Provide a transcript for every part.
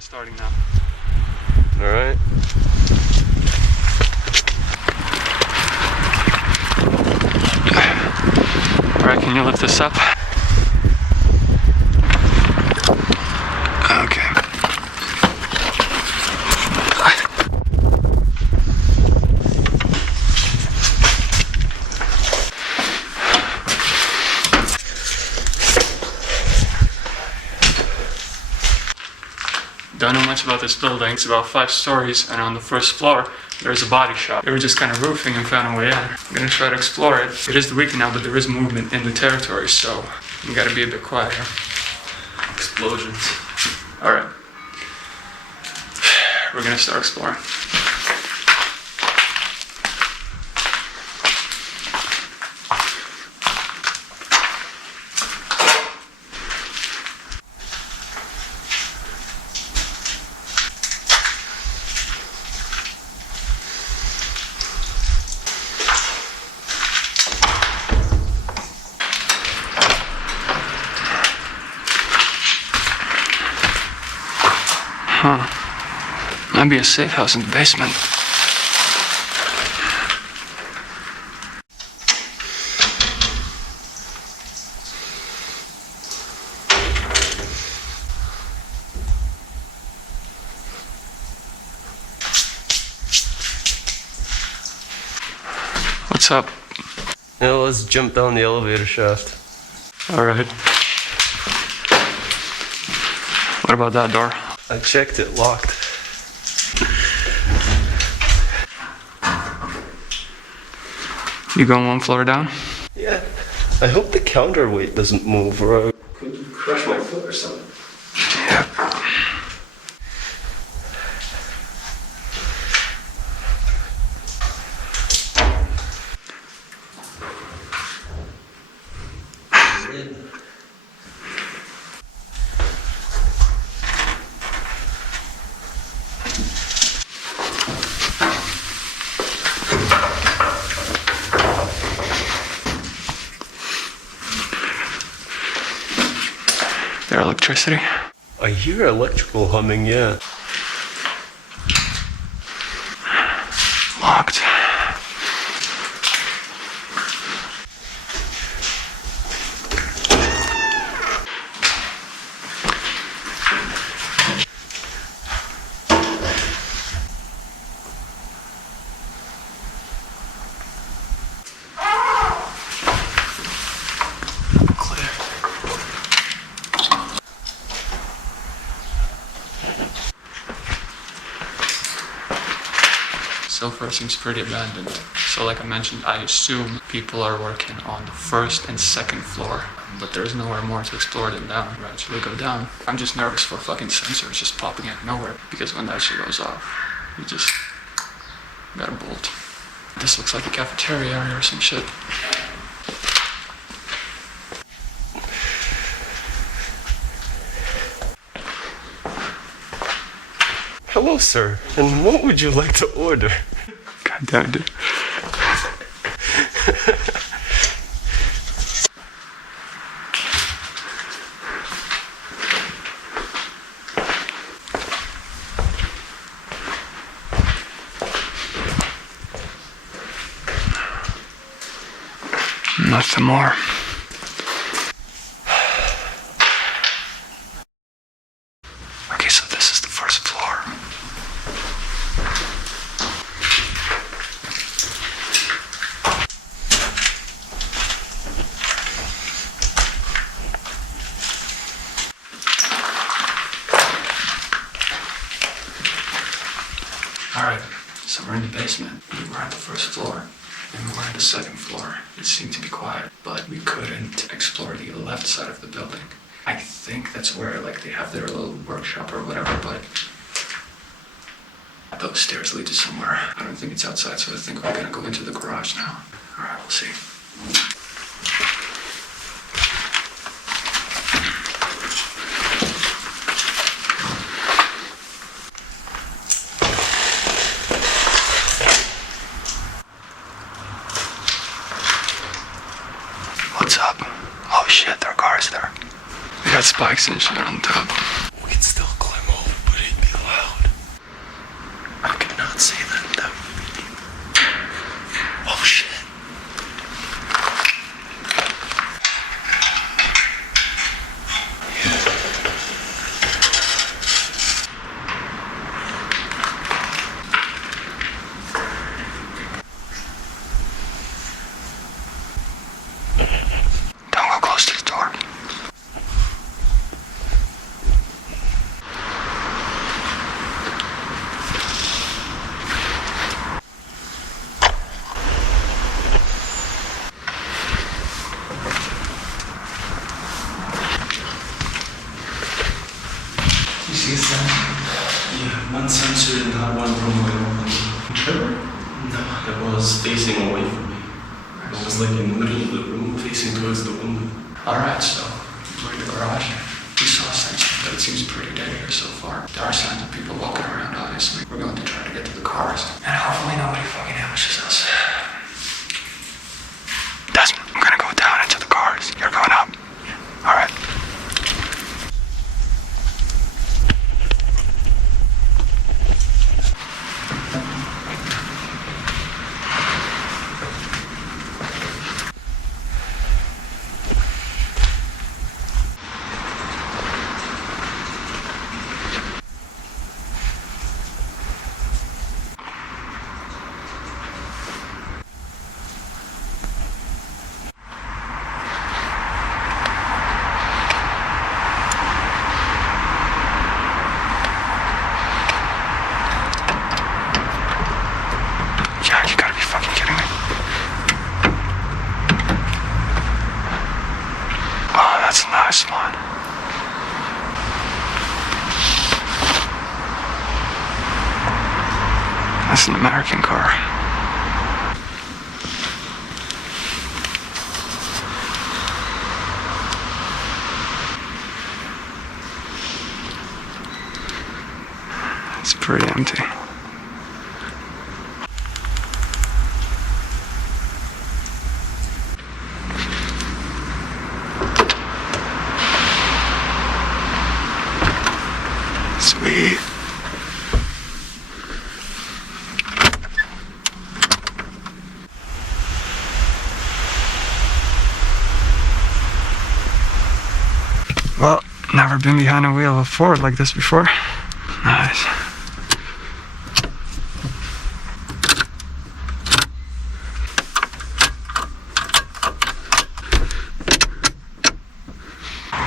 is starting now. Alright. Alright, can you lift this up? Okay. Don't know much about this building. It's about 5 stories, and on the first floor there's a body shop. They were just kind of roofing and found a way in. I'm gonna try to explore it. It is the weekend now, but there is movement in the territory, so you gotta be a bit quieter. Explosions. Alright. We're gonna start exploring. Huh. Might be a safe house in the basement. What's up? Yeah, let's jump down the elevator shaft. Alright. What about that door? I checked it, locked. You going 1 floor down? Yeah. I hope the counterweight doesn't move or I could crush my foot or something. Yeah. Their electricity? I hear electrical humming, yeah. Locked. So far seems pretty abandoned. So like I mentioned, I assume people are working on the 1st and 2nd floor, but there's nowhere more to explore than down. We'll actually go down. I'm just nervous for fucking sensors just popping out of nowhere, because when that shit goes off, you just gotta bolt. This looks like a cafeteria area or some shit. Hello, sir. And what would you like to order? God damn it, dude. Nothing more. Okay, so this is the 1st floor. Alright, so we're in the basement. We were on the 1st floor, and we were on the 2nd floor. It seemed to be quiet, but we couldn't explore the left side of the building. I think that's where like they have their little workshop or whatever, but those stairs lead to somewhere. I don't think it's outside, so I think we're gonna go into the garage now. Alright, we'll see. What's up? Oh shit, there are cars there. They got spikes and shit on top. We can still climb over, buddy. Let's say that. Oh shit. Don't go close to the door. You see a sensor? Yeah, one sensor in that one room went open. Sure. No, it was facing away from me. It was like in the middle of the room, facing towards the window. Alright, so we're in the garage. We saw a sensor, but it seems pretty dead here so far. There are signs of people walking around, obviously. We're going to try to get to the cars. And hopefully nobody fucking ambushes us. Desmond, I'm gonna go down into the cars. You're going up. Alright. Yeah, you gotta be fucking kidding me. Oh, that's a nice one. That's an American car. It's pretty empty. Sweet. Well, never been behind a wheel of a Ford like this before. Nice.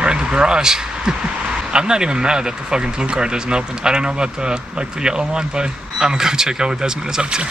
We're in the garage. I'm not even mad that the fucking blue car doesn't open. I don't know about the yellow one, but I'm gonna go check out what Desmond is up to.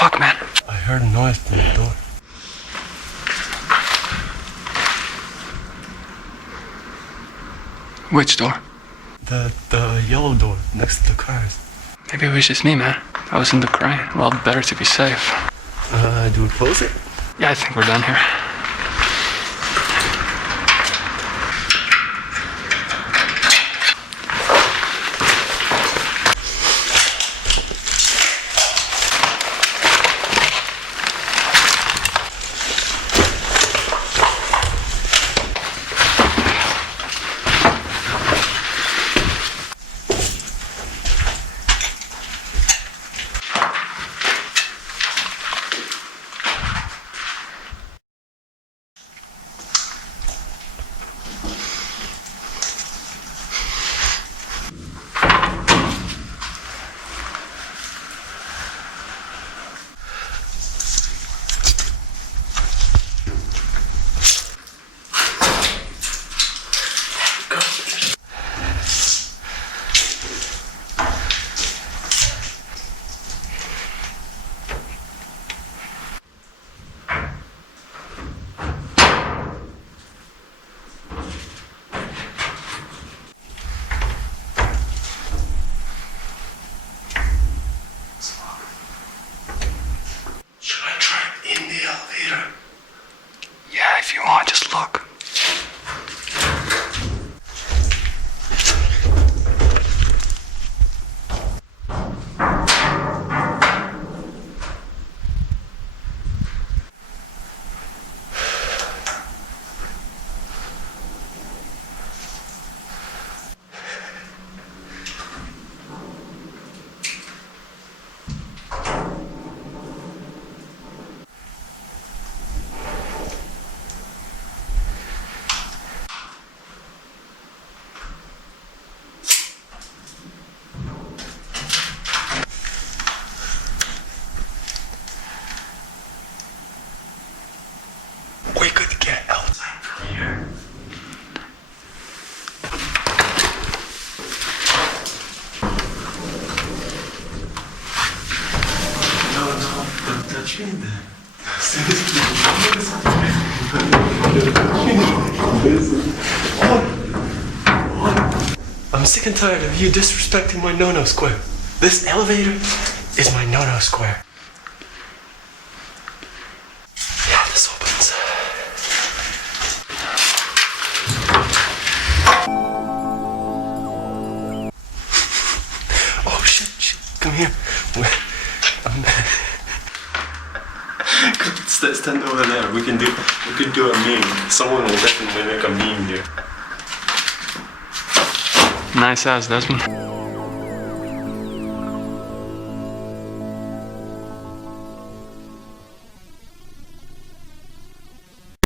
Fuck, man. I heard a noise from the door. Which door? The yellow door next to the cars. Maybe it was just me, man. I was in the crying. Well, better to be safe. Do we close it? Yeah, I think we're done here. I'm sick and tired of you disrespecting my no-no square. This elevator is my no-no square. Yeah, this opens. Oh shit, come here. Stand over there. We can do a meme. Someone will definitely make a meme here. Nice ass, Desmond.